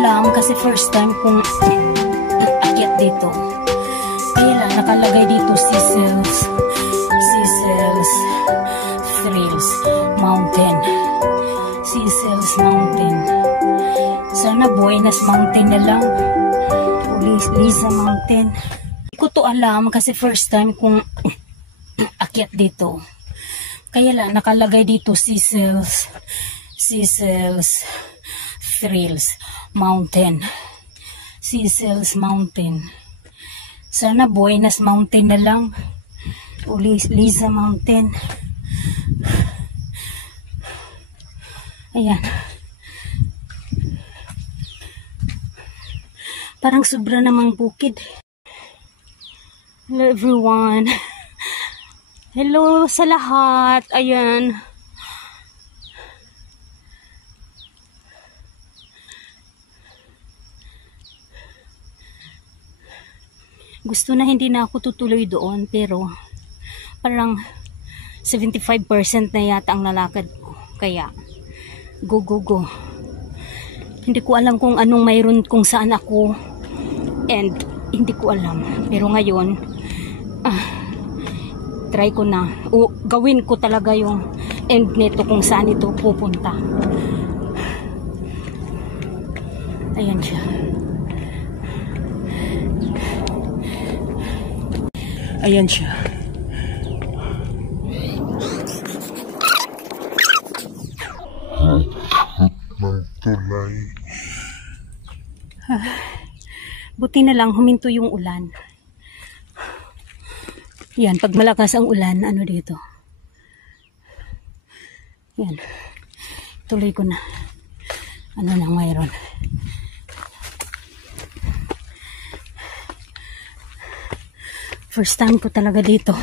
alam kasi first time kong akyat dito. Kaya lang nakalagay dito Cecil's Thrills Mountain. Cecil's Mountain. Sana Buenas Mountain na lang. Liza Mountain. Hindi ko to alam kasi first time kong akyat dito. Kaya lang nakalagay dito Cecil's Thrills Mountain. Cecil's Mountain. Sana Buenas Mountain na lang. O Liza Mountain. Ayan. Parang sobra namang bukid. Hello everyone. Hello sa lahat. Ayan. Gusto na hindi na ako tutuloy doon pero parang 75% na yata ang nalakad ko. Kaya go. Hindi ko alam kung anong mayroon kung saan ako and hindi ko alam. Pero ngayon try ko na. O gawin ko talaga yung end nito kung saan ito pupunta. Ayan siya. Ayan siya. Tulay. Buti na lang huminto yung ulan. Yan, pag malakas ang ulan, ano dito? Yan. Tuloy ko na. Ano lang mayroon. First time ko talaga dito.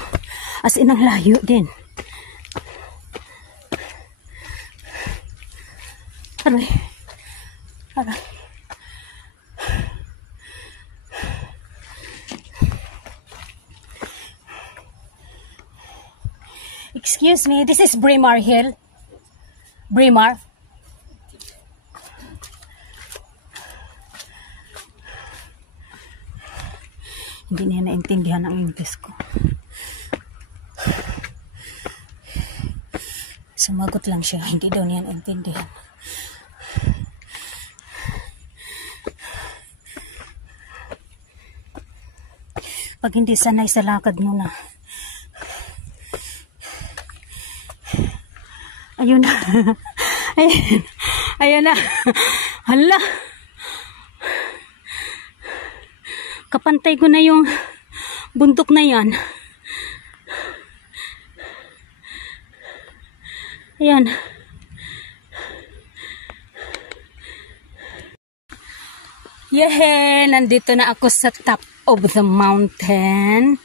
As in, ang layo din. Aray. Excuse me, this is Braemar Hill. Braemar. Hindi niya naintindihan ang English ko. Sumagot lang siya, hindi daw niya naintindihan. Pag hindi sanay sa lakad mo na. Ayun na. Ayun na. Hala. Kapantay ko na yung bundok na yan. Ayan. Yehe! Nandito na ako sa top of the mountain.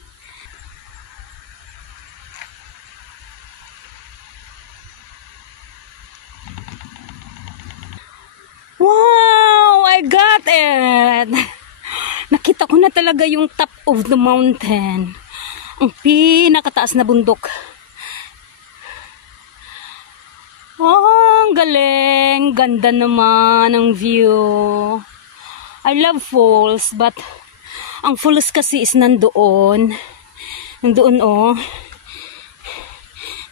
Wow! I got it! Nakita ko na talaga yung top of the mountain. Ang pinakataas na bundok. Oh, ang galing. Ganda naman ang view. I love falls, but ang falls kasi is nandoon. Nandoon, oh.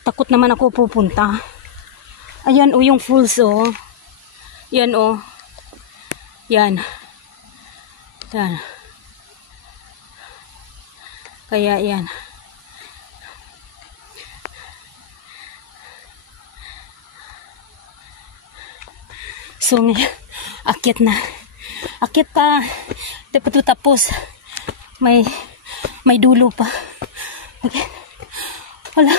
Takot naman ako pupunta. Ayan, oh, yung falls, oh. Yan, oh. Yan. Yan. Kaya yan. So ngayon, akyat na. Akyat pa. Hindi pa ito tapos. May dulo pa. Okay. Wala.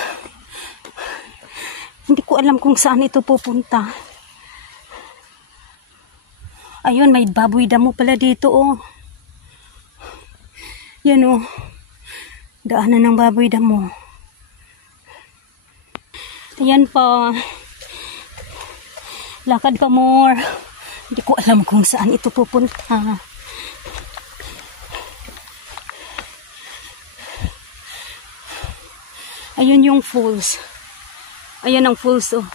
Hindi ko alam kung saan ito pupunta. Ayun, may baboy damo pala dito, oh. Yan, oh. Daanan ng baboy damo. Ayan pa. Lakad pa more. Hindi ko alam kung saan ito pupunta. Ayun yung falls. Ayan ang falls, oh.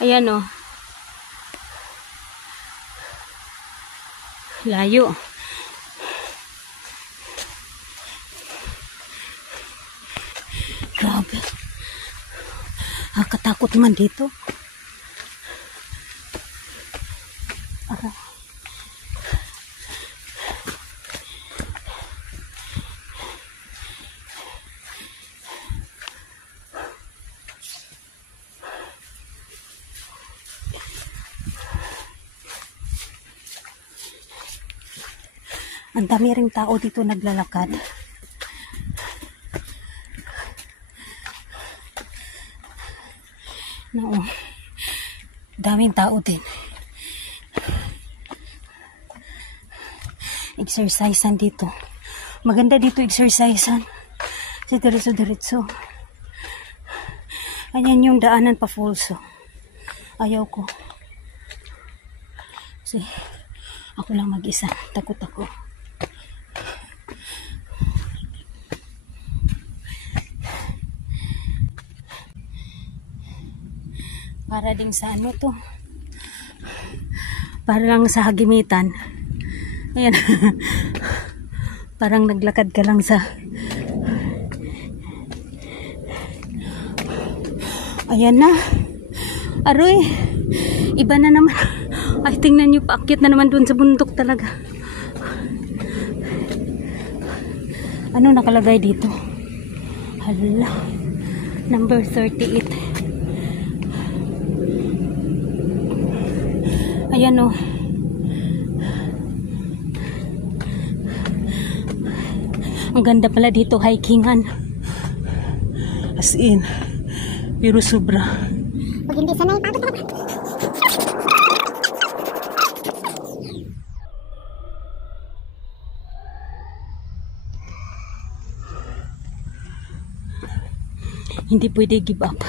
Ayan, oh. Layo. Grabe. Katakot man dito. Aray. Ang dami ring tao dito naglalakad. No. Daming tao din. Exercisean dito. Maganda dito exercisean. Sa diretso-diretso. Ayan yung daanan pa Fulso. Ayaw ko. Kasi ako lang mag-isa. Takot ako. Para ding sa ano to. Para lang sa hagimitan. Ayan. Parang naglakad ka lang sa ayan na. Aroy. Iba na naman. Ay, tingnan nyo. Paakyat na naman dun sa bundok talaga. Ano nakalagay dito? Hala. Number 38. Ayan o. Ang ganda pala dito hikingan. As in. Pero sobra. Pag hindi sanay, pagod ka. Hindi pwede give up.